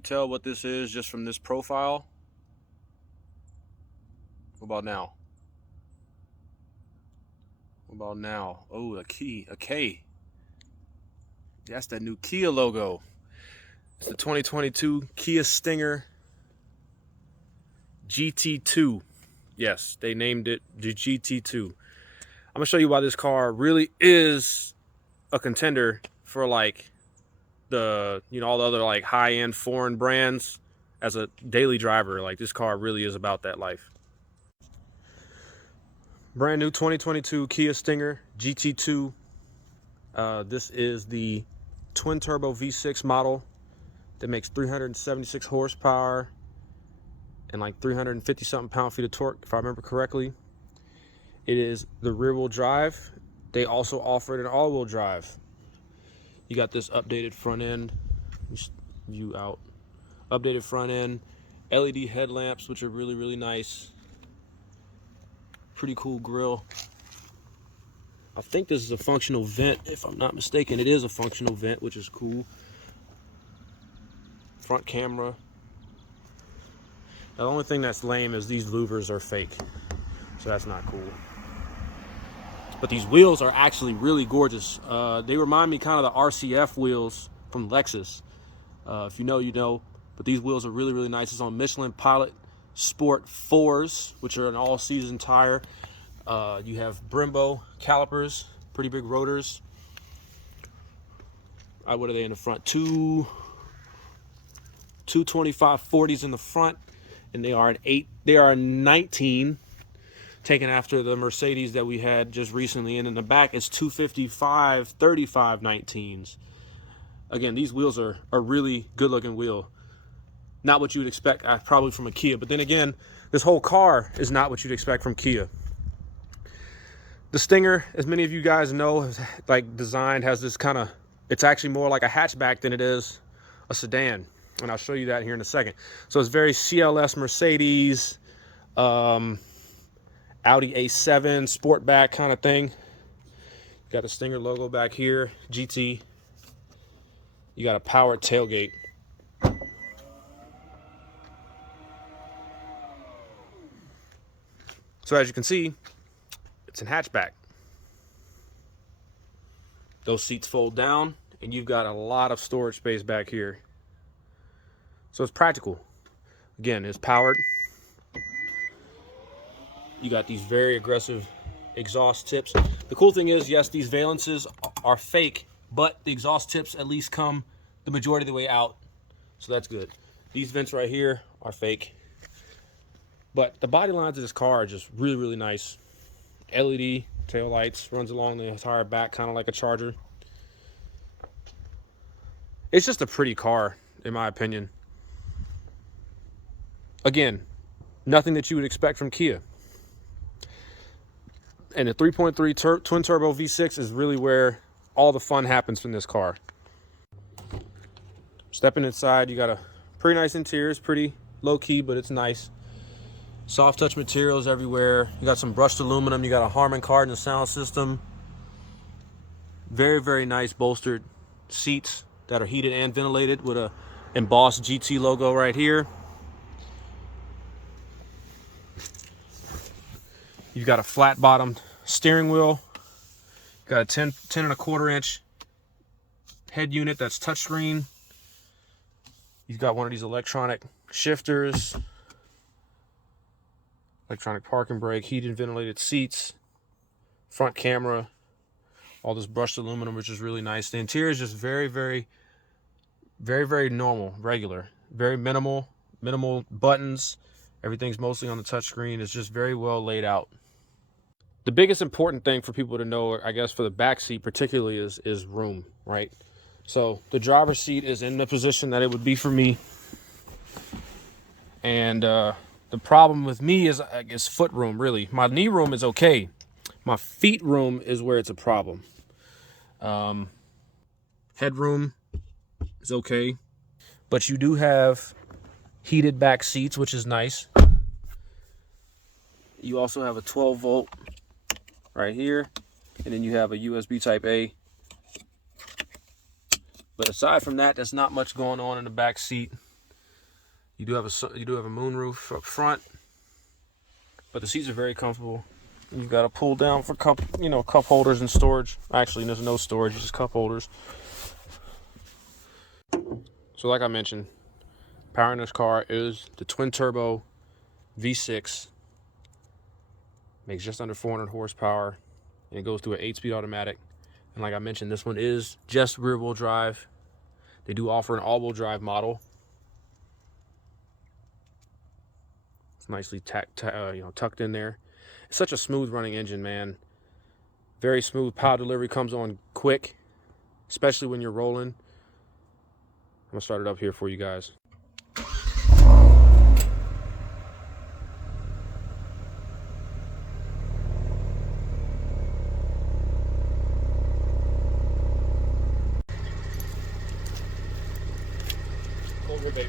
you tell what this is just from this profile? What about now? What about now? Oh, a key, a K. That's that new Kia logo. It's the 2022 Kia Stinger GT2. Yes, they named it the GT2. I'm gonna show you why this car really is a contender for like the, all the other like high-end foreign brands. As a daily driver, like this car really is about that life. Brand new 2022 Kia Stinger GT2. This is the twin turbo V6 model that makes 376 horsepower and like 350 something pound-feet of torque, if I remember correctly. It is the rear-wheel drive. They also offer it an all-wheel drive. You got this updated front end. Just view out. Updated front end, LED headlamps, which are really, really nice. Pretty cool grille. I think this is a functional vent, if I'm not mistaken. It is a functional vent, which is cool. Front camera. The only thing that's lame is these louvers are fake, so that's not cool. But these wheels are actually really gorgeous. They remind me kind of the RCF wheels from Lexus. If you know, you know. But these wheels are really, really nice. It's on Michelin Pilot Sport 4s, which are an all-season tire. You have Brembo calipers, pretty big rotors. What are they in the front? Two 25/40s in the front, and they are They are 19, taken after the Mercedes that we had just recently. And in the back, it's 255/35 19s. Again, these wheels are a really good-looking wheel. Not what you would expect probably from a Kia. But then again, this whole car is not what you'd expect from Kia. The Stinger, as many of you guys know, like designed, has this kind of, it's actually more like a hatchback than it is a sedan. And I'll show you that here in a second. So it's very CLS Mercedes, Audi A7, Sportback kind of thing. You got the Stinger logo back here, GT. You got a powered tailgate. So as you can see, it's a hatchback. Those seats fold down, and you've got a lot of storage space back here. So it's practical. Again, it's powered. You got these very aggressive exhaust tips. The cool thing is, yes, these valences are fake, but the exhaust tips at least come the majority of the way out. So that's good. These vents right here are fake. But the body lines of this car are just really, really nice. LED tail lights, runs along the entire back, kind of like a Charger. It's just a pretty car, in my opinion. Again, nothing that you would expect from Kia. And the 3.3 twin turbo V6 is really where all the fun happens from this car. Stepping inside, you got a pretty nice interior. It's pretty low key, but it's nice. Soft touch materials everywhere. You got some brushed aluminum. You got a Harman Kardon sound system. Very, very nice bolstered seats that are heated and ventilated with a embossed GT logo right here. You've got a flat bottomed steering wheel. You've got a 10 1/4 inch head unit that's touchscreen. You've got one of these electronic shifters. Electronic parking brake, heated and ventilated seats, front camera, all this brushed aluminum, which is really nice. The interior is just very, very, very, very normal, regular, very minimal buttons. Everything's mostly on the touchscreen. It's just very well laid out. The biggest important thing for people to know, I guess, for the back seat particularly is room, right? So the driver's seat is in the position that it would be for me. And the problem with me is, I guess, foot room, really. My knee room is okay. My feet room is where it's a problem. Headroom is okay. But you do have heated back seats, which is nice. You also have a 12 volt right here. And then you have a USB type A. But aside from that, there's not much going on in the back seat. You do have a moonroof up front, but the seats are very comfortable. You've got a pull down for cup holders and storage. Actually, there's no storage, just cup holders. So like I mentioned, power in this car is the twin turbo V6. Makes just under 400 horsepower, and it goes through an 8-speed automatic. And like I mentioned, this one is just rear wheel drive. They do offer an all-wheel drive model. It's nicely tucked in there. It's such a smooth running engine, man. Very smooth. Power delivery comes on quick, especially when you're rolling. I'm gonna start it up here for you guys. Over, baby.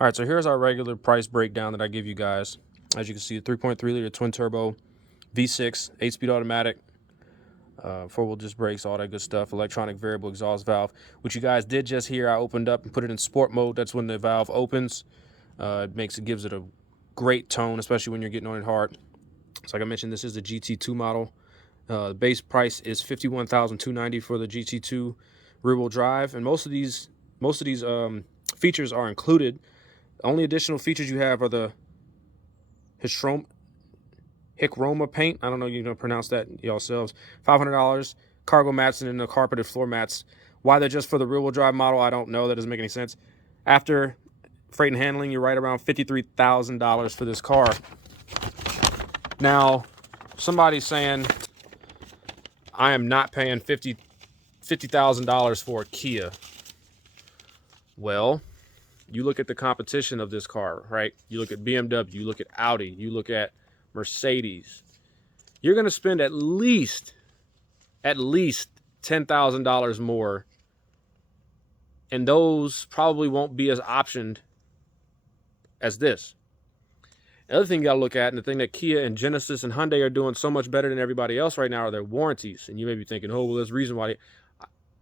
All right, so here's our regular price breakdown that I give you guys. As you can see, a 3.3 liter twin turbo V6, 8-speed automatic, 4-wheel disc brakes, all that good stuff, electronic variable exhaust valve, which you guys did just hear. I opened up and put it in sport mode. That's when the valve opens. Gives it a great tone, especially when you're getting on it hard. So like I mentioned, this is the GT2 model. The base price is $51,290 for the GT2 rear-wheel drive, and most of these features are included. The only additional features you have are the Hichroma paint. I don't know, you know, pronounce that yourselves. $500. Cargo mats and then the carpeted floor mats. Why they're just for the rear-wheel drive model, I don't know. That doesn't make any sense. After freight and handling, you're right around $53,000 for this car. Now, somebody's saying I am not paying $50,000 for a Kia. Well, you look at the competition of this car, right? You look at BMW, you look at Audi, you look at Mercedes. You're going to spend at least $10,000 more, and those probably won't be as optioned as this. The other thing you got to look at, and the thing that Kia and Genesis and Hyundai are doing so much better than everybody else right now, are their warranties. And you may be thinking, oh, well, there's a reason why.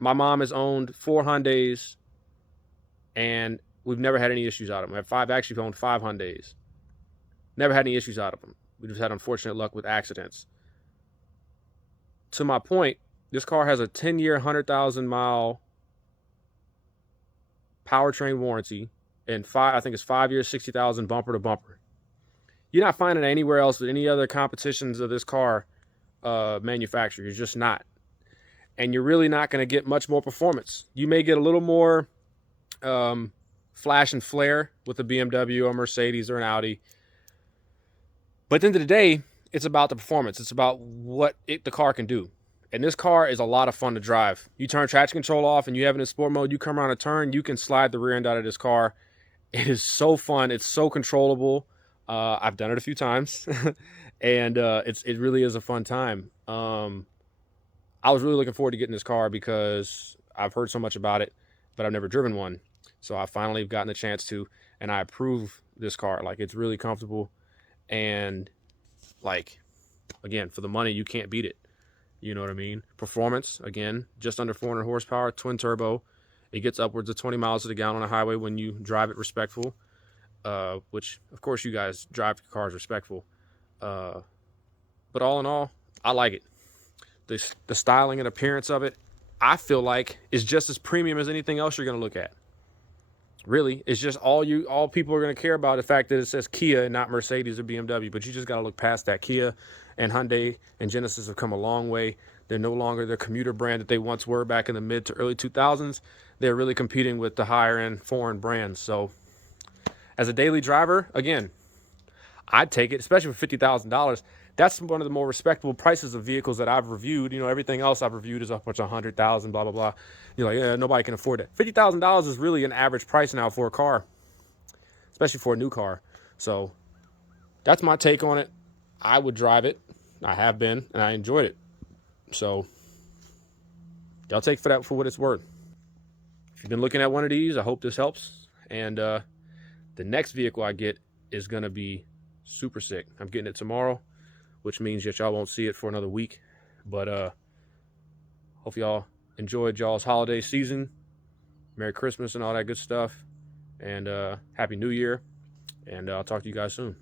My mom has owned 4 Hyundais, and we've never had any issues out of them. I've actually owned 5 Hyundais. Never had any issues out of them. We just had unfortunate luck with accidents. To my point, this car has a 10-year, 100,000-mile powertrain warranty, and I think it's 5 years, 60,000 bumper to bumper. You're not finding it anywhere else with any other competitions of this car manufacturer. You're just not. And you're really not going to get much more performance. You may get a little more flash and flare with a BMW or Mercedes or an Audi. But at the end of the day, it's about the performance. It's about what the car can do. And this car is a lot of fun to drive. You turn traction control off and you have it in sport mode, you come around a turn, you can slide the rear end out of this car. It is so fun. It's so controllable. I've done it a few times, and it really is a fun time. I was really looking forward to getting this car because I've heard so much about it, but I've never driven one. So I finally gotten the chance to, and I approve this car. Like, it's really comfortable, and like, again, for the money, you can't beat it. You know what I mean? Performance, again, just under 400 horsepower, twin turbo. It gets upwards of 20 miles to the gallon on a highway when you drive it respectful. Which, of course, you guys drive your cars respectful. But all in all, I like it. The styling and appearance of it, I feel like, is just as premium as anything else you're going to look at. Really, it's just all people are going to care about, the fact that it says Kia and not Mercedes or BMW. But you just got to look past that. Kia and Hyundai and Genesis have come a long way. They're no longer the commuter brand that they once were back in the mid to early 2000s. They're really competing with the higher-end foreign brands. So, as a daily driver, again, I'd take it, especially for $50,000. That's one of the more respectable prices of vehicles that I've reviewed. You know, everything else I've reviewed is up to $100,000, blah, blah, blah. You're like, yeah, nobody can afford that. $50,000 is really an average price now for a car, especially for a new car. So that's my take on it. I would drive it. I have been, and I enjoyed it. So y'all take for that for what it's worth. If you've been looking at one of these, I hope this helps. And the next vehicle I get is going to be super sick. I'm getting it tomorrow, which means that y'all won't see it for another week. But hope y'all enjoyed y'all's holiday season. Merry Christmas and all that good stuff. And Happy New Year. And I'll talk to you guys soon.